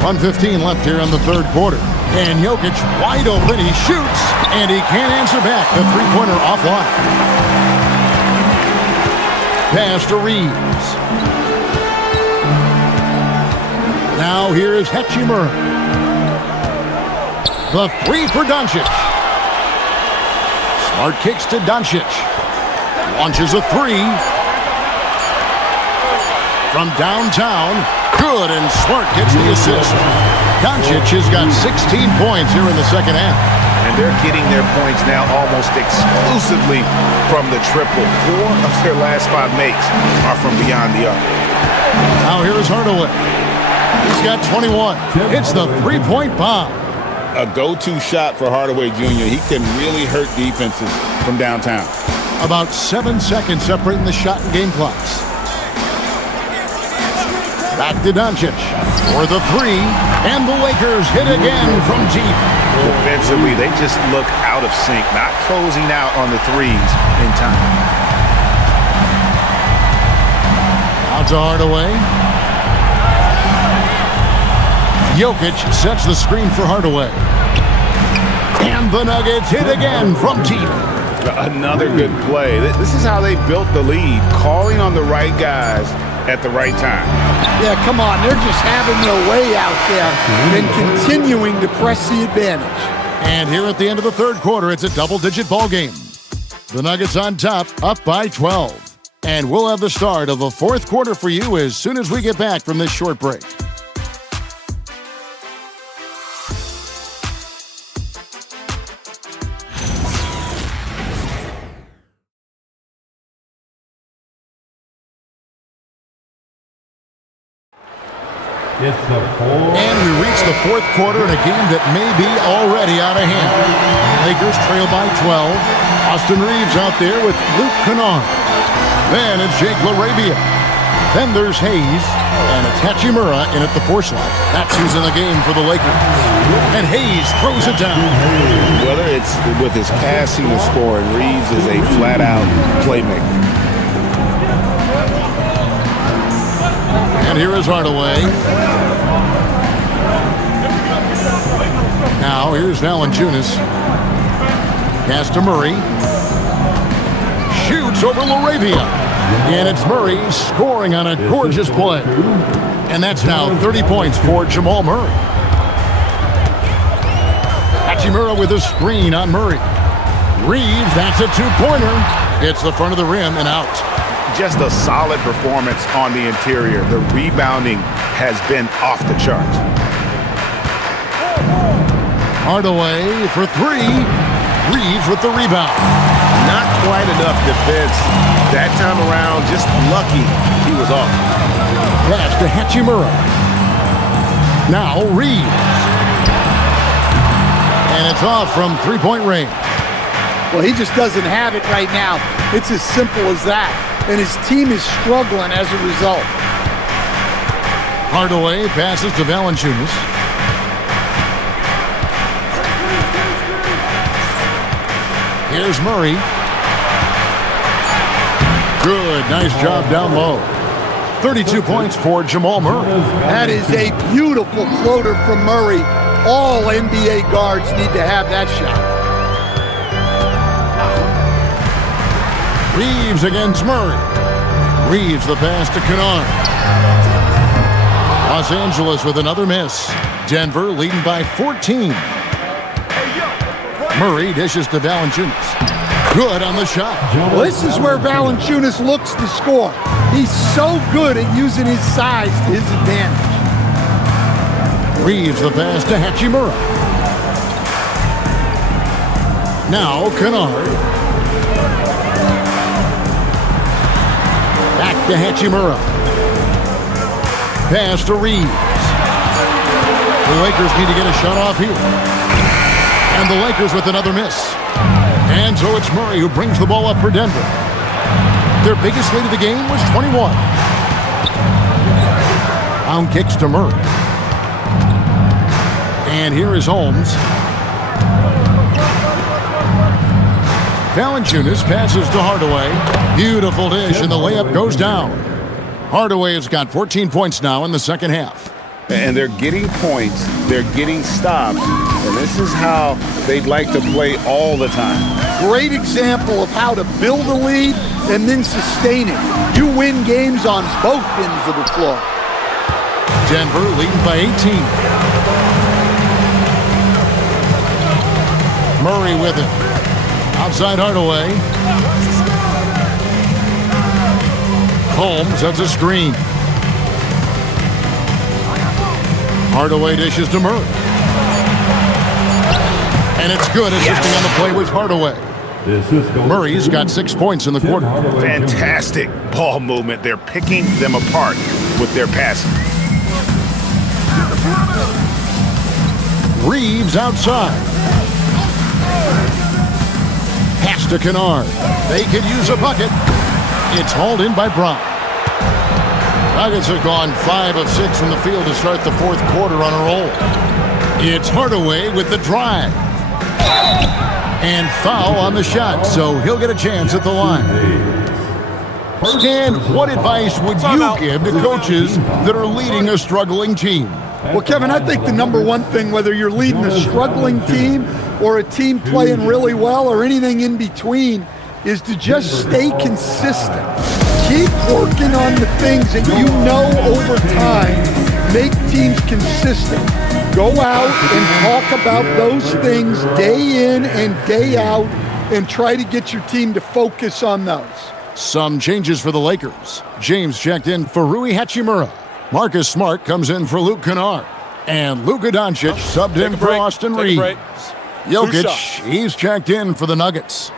1:15 left here in the third quarter. And Jokic wide open. He shoots, and he can't answer back. The three-pointer offline. Pass to Reeves. Now here is Hachimura. The three for Doncic. Smart kicks to Doncic. Launches a three. From downtown. Good, and Smart gets the assist. Doncic has got 16 points here in the second half. And they're getting their points now almost exclusively from the triple. 4 of their last 5 makes are from beyond the arc. Now here is Hardaway. He's got 21. It's the three-point bomb. A go-to shot for Hardaway Jr. He can really hurt defenses from downtown. About 7 seconds separating the shot and game clocks. Back to Doncic for the three, and the Lakers hit again from deep. Defensively, they just look out of sync, not closing out on the threes in time. Out to Hardaway. Jokic sets the screen for Hardaway. And the Nuggets hit again from deep. Another good play. This is how they built the lead, calling on the right guys at the right time. Yeah, come on. They're just having their way out there and continuing to press the advantage. And here at the end of the third quarter, it's a double-digit ball game. The Nuggets on top, up by 12. And we'll have the start of the fourth quarter for you as soon as we get back from this short break. And we reach the fourth quarter in a game that may be already out of hand. Lakers trail by 12. Austin Reeves out there with Luke Kennard. Then it's Jake LaRavia. Then there's Hayes. And it's Hachimura in at the 4 slot. That's who's in the game for the Lakers. And Hayes throws it down. Whether it's with his passing or scoring, Reeves is a flat-out playmaker. And here is Hardaway. Now here's Valanciunas. Pass to Murray. Shoots over LaRavia. And it's Murray scoring on a gorgeous play. And that's now 30 points for Jamal Murray. Hachimura with a screen on Murray. Reeves, that's a two-pointer. It's the front of the rim and out. Just a solid performance on the interior. The rebounding has been off the charts. Hardaway for three. Reeves with the rebound. Not quite enough defense that time around. Just lucky he was off. Pass to Hachimura. Now Reeves. And it's off from three-point range. Well, he just doesn't have it right now. It's as simple as that. And his team is struggling as a result. Hardaway passes to Valanciunas. Here's Murray. Good, nice job down low. 32 points for Jamal Murray. That is a beautiful floater from Murray. All NBA guards need to have that shot. Reeves against Murray. Reeves the pass to Kennard. Los Angeles with another miss. Denver leading by 14. Murray dishes to Valanciunas. Good on the shot. Well, this is where Valanciunas looks to score. He's so good at using his size to his advantage. Reeves the pass to Hachimura. Now Kennard. Back to Hachimura. Pass to Reeves. The Lakers need to get a shot off here. And the Lakers with another miss. And so it's Murray who brings the ball up for Denver. Their biggest lead of the game was 21. Round kicks to Murray. And here is Holmes. Valanciunas passes to Hardaway. Beautiful dish, and the layup goes down. Hardaway has got 14 points now in the second half. And they're getting points, they're getting stops, and this is how they'd like to play all the time. Great example of how to build a lead and then sustain it. You win games on both ends of the floor. Denver leading by 18. Murray with it. Outside Hardaway. Holmes has a screen. Hardaway dishes to Murray. And it's good, assisting on the play with Hardaway. Murray's got 6 points in the quarter. Fantastic ball movement. They're picking them apart with their passing. Reeves outside. Pass to Kennard. They could use a bucket. It's hauled in by Brown. Nuggets have gone 5 of 6 from the field to start the fourth quarter on a roll. It's Hardaway with the drive. And foul on the shot, so he'll get a chance at the line. Stan, what advice would you give to coaches that are leading a struggling team? Well, Kevin, I think the number one thing, whether you're leading a struggling team or a team playing really well or anything in between, is to just stay consistent. Keep working on the things that you know over time make teams consistent. Go out and talk about those things day in and day out and try to get your team to focus on those. Some changes for the Lakers. James checked in for Rui Hachimura. Marcus Smart comes in for Luke Kennard. And Luka Doncic subbed in for Austin Reeves. Jokic, he's checked in for the Nuggets.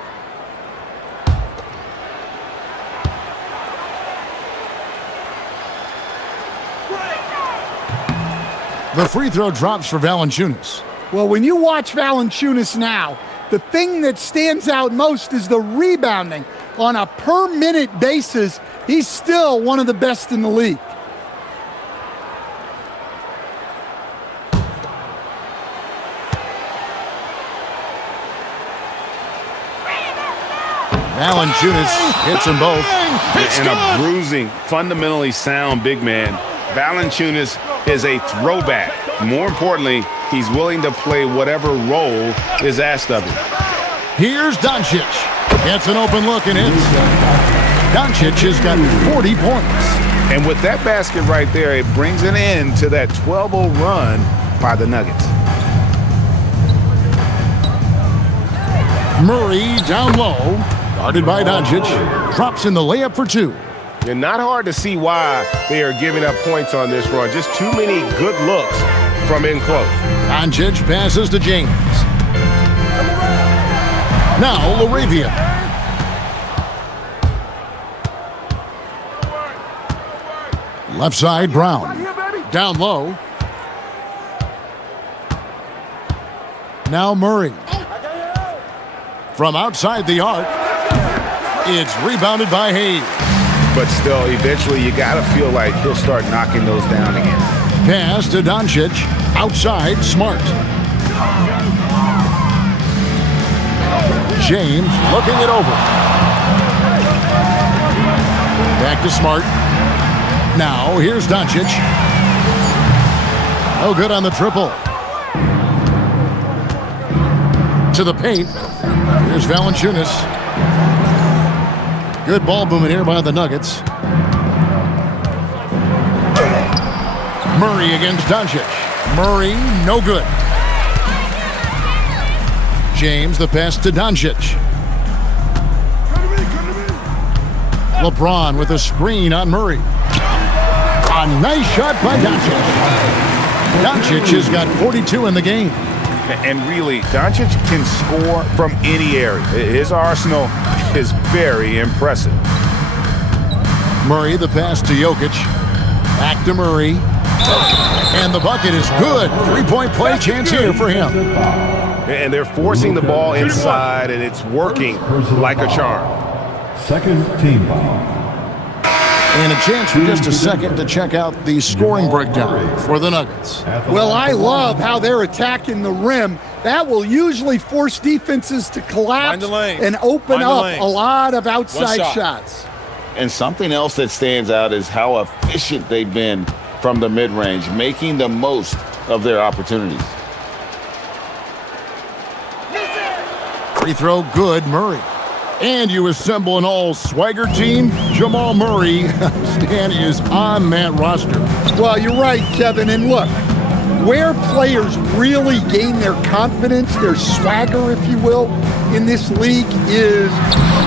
The free throw drops for Valanciunas. Well, when you watch Valanciunas now, the thing that stands out most is the rebounding. On a per-minute basis, he's still one of the best in the league. Valanciunas hits them both. And a bruising, fundamentally sound big man. Valanciunas is a throwback. More importantly, he's willing to play whatever role is asked of him. Here's Doncic. Gets an open look and hits. Doncic has got 40 points. And with that basket right there, it brings an end to that 12-0 run by the Nuggets. Murray down low. Guarded by Doncic. Drops in the layup for two. And not hard to see why they are giving up points on this run. Just too many good looks from in close. Doncic passes to James. Now Laravia. Left side, Brown. Down low. Now Murray. From outside the arc. It's rebounded by Hayes. But still, eventually you got to feel like he'll start knocking those down again. Pass to Doncic. Outside, Smart. James looking it over. Back to Smart. Now, here's Doncic. No good on the triple. To the paint. Here's Valanciunas. Good ball movement here by the Nuggets. Murray against Doncic. Murray, no good. James, the pass to Doncic. LeBron with a screen on Murray. A nice shot by Doncic. Doncic has got 42 in the game. And really, Doncic can score from any area. His arsenal is very impressive. Murray, the pass to Jokic. Back to Murray. And the bucket is good. Three-point play chance here for him. And they're forcing the ball inside, and it's working like a charm. Second team foul. And a chance for just a second to check out the scoring breakdown for the Nuggets. Well, I love how they're attacking the rim. That will usually force defenses to collapse and open up a lot of outside shots. And something else that stands out is how efficient they've been from the mid-range, making the most of their opportunities. Free throw good, Murray. And you assemble an all-swagger team, Jamal Murray, Stan, is on that roster. Well, you're right, Kevin. And look, where players really gain their confidence, their swagger, if you will, in this league is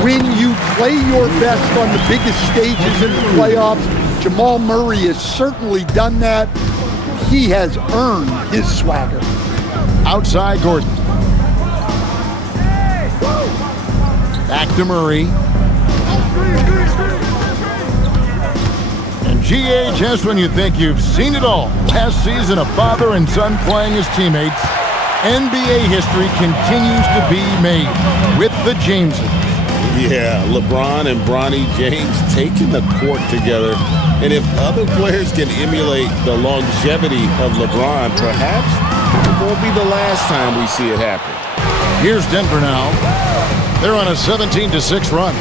when you play your best on the biggest stages in the playoffs. Jamal Murray has certainly done that. He has earned his swagger. Outside Gordon. Back to Murray. And GA, just when you think you've seen it all, last season a father and son playing as teammates, NBA history continues to be made with the Jameses. Yeah, LeBron and Bronny James taking the court together. And if other players can emulate the longevity of LeBron, perhaps it won't be the last time we see it happen. Here's Denver now. They're on a 17-6 run.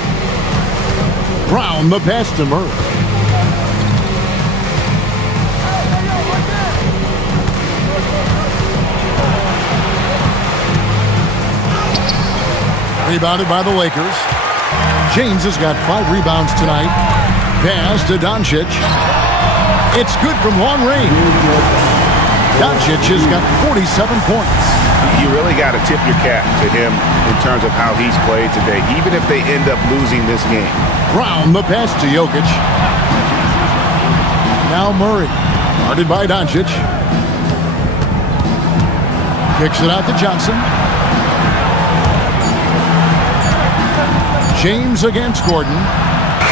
Brown, the pass to Murray. Rebounded by the Lakers. James has got 5 rebounds tonight. Pass to Doncic. It's good from long range. Doncic has got 47 points. You really got to tip your cap to him in terms of how he's played today, even if they end up losing this game. Brown, the pass to Jokic. Now Murray, guarded by Doncic. Kicks it out to Johnson. James against Gordon.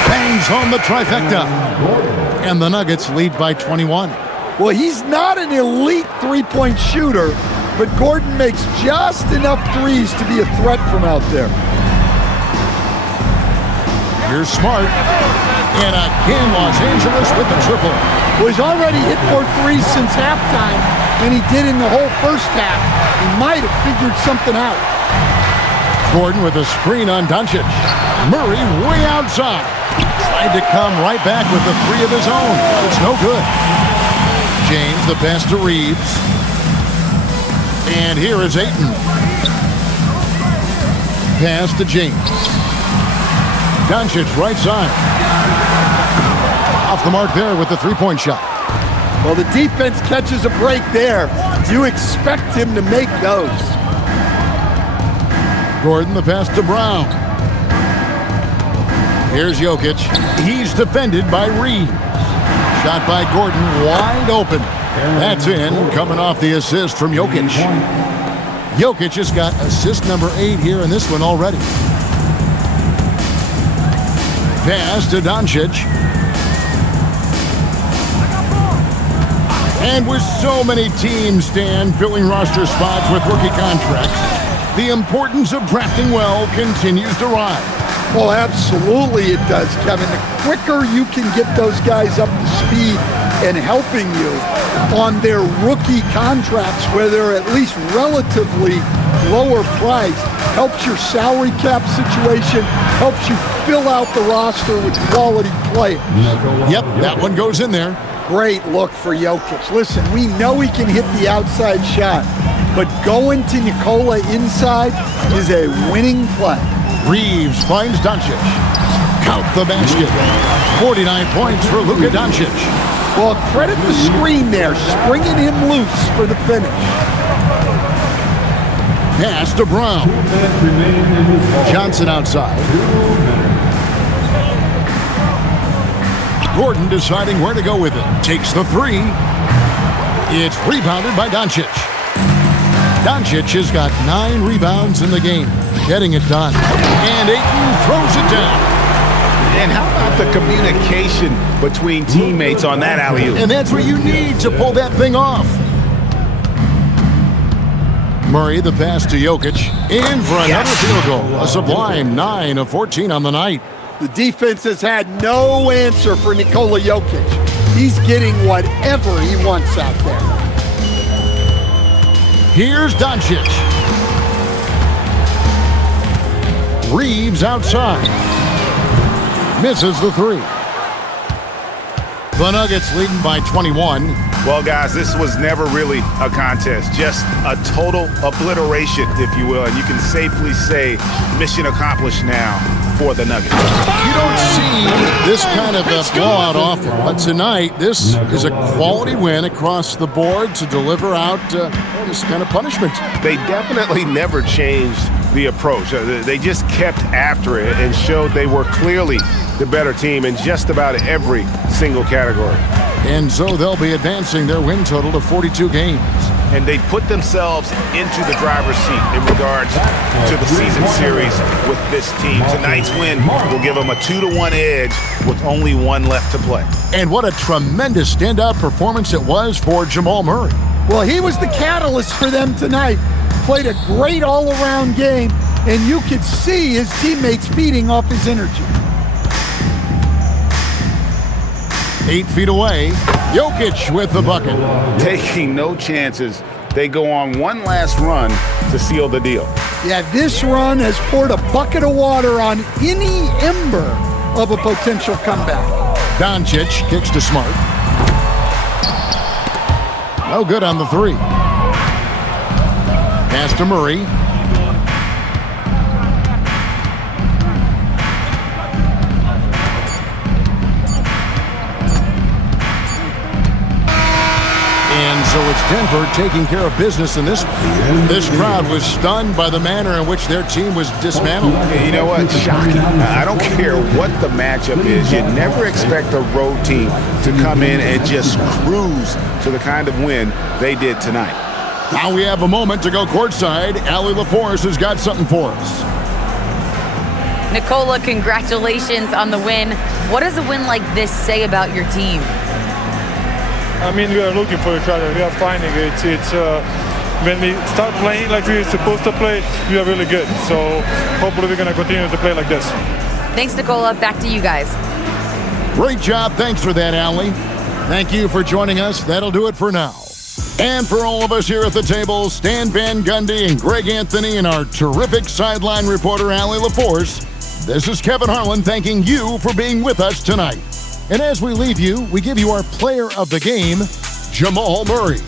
Bangs home the trifecta. And the Nuggets lead by 21. Well, he's not an elite three-point shooter, but Gordon makes just enough threes to be a threat from out there. Here's Smart. And again, Los Angeles with the triple. Well, he's already hit 4 threes since halftime than he did in the whole first half. He might have figured something out. Gordon with a screen on Doncic. Murray way outside. Tried to come right back with the 3 of his own, but it's no good. James, the pass to Reeves. And here is Ayton. Pass to James. Doncic right side. Off the mark there with the 3-point shot. Well, the defense catches a break there. You expect him to make those. Gordon, the pass to Brown. Here's Jokic. He's defended by Reeves. Shot by Gordon, wide open. That's in, coming off the assist from Jokic. Jokic has got assist number 8 here in this one already. Pass to Doncic. And with so many teams, Stan, filling roster spots with rookie contracts, the importance of drafting well continues to rise. Well, absolutely it does, Kevin. The quicker you can get those guys up to speed and helping you on their rookie contracts, where they're at least relatively lower priced, helps your salary cap situation, helps you fill out the roster with quality players. Yep, that one goes in there. Great look for Jokic. Listen, we know he can hit the outside shot, but going to Nikola inside is a winning play. Reeves finds Doncic. Count the basket. 49 points for Luka Doncic. Well, credit the screen there, springing him loose for the finish. pass to Brown. Johnson outside. Gordon deciding where to go with it. Takes the three. It's rebounded by Doncic. Doncic has got 9 rebounds in the game, getting it done. And Ayton throws it down. And how about the communication between teammates on that alley-oop? And that's what you need to pull that thing off. Murray, the pass to Jokic. In for another field goal. A sublime 9 of 14 on the night. The defense has had no answer for Nikola Jokic. He's getting whatever he wants out there. Here's Doncic. Reeves outside. Misses the three. The Nuggets leading by 21. Well, guys, this was never really a contest. Just a total obliteration, if you will. And you can safely say mission accomplished now for the Nuggets. You don't see this kind of a blowout often, but tonight this is a quality win across the board to deliver out this kind of punishment. They definitely never changed the approach. They just kept after it and showed they were clearly the better team in just about every single category. And so they'll be advancing their win total to 42 games. And they've put themselves into the driver's seat in regards to the season series with this team. Tonight's win will give them a 2-1 edge with only 1 left to play. And what a tremendous standout performance it was for Jamal Murray. Well, he was the catalyst for them tonight. Played a great all-around game, and you could see his teammates feeding off his energy. 8 feet away, Jokic with the bucket. Taking no chances, they go on one last run to seal the deal. Yeah, this run has poured a bucket of water on any ember of a potential comeback. Doncic kicks to Smart. No good on the three. Pass to Murray. And so it's Denver taking care of business in this. This crowd was stunned by the manner in which their team was dismantled. You know what? Shocking. I don't care what the matchup is. You never expect a road team to come in and just cruise to the kind of win they did tonight. Now we have a moment to go courtside. Allie LaForce has got something for us. Nikola, congratulations on the win. What does a win like this say about your team? I mean, we are looking for each other. We are finding it. It's when we start playing like we're supposed to play, we are really good. So hopefully we're going to continue to play like this. Thanks, Nikola. Back to you guys. Great job. Thanks for that, Allie. Thank you for joining us. That'll do it for now. And for all of us here at the table, Stan Van Gundy and Greg Anthony and our terrific sideline reporter, Allie LaForce, this is Kevin Harlan thanking you for being with us tonight. And as we leave you, we give you our player of the game, Jamal Murray.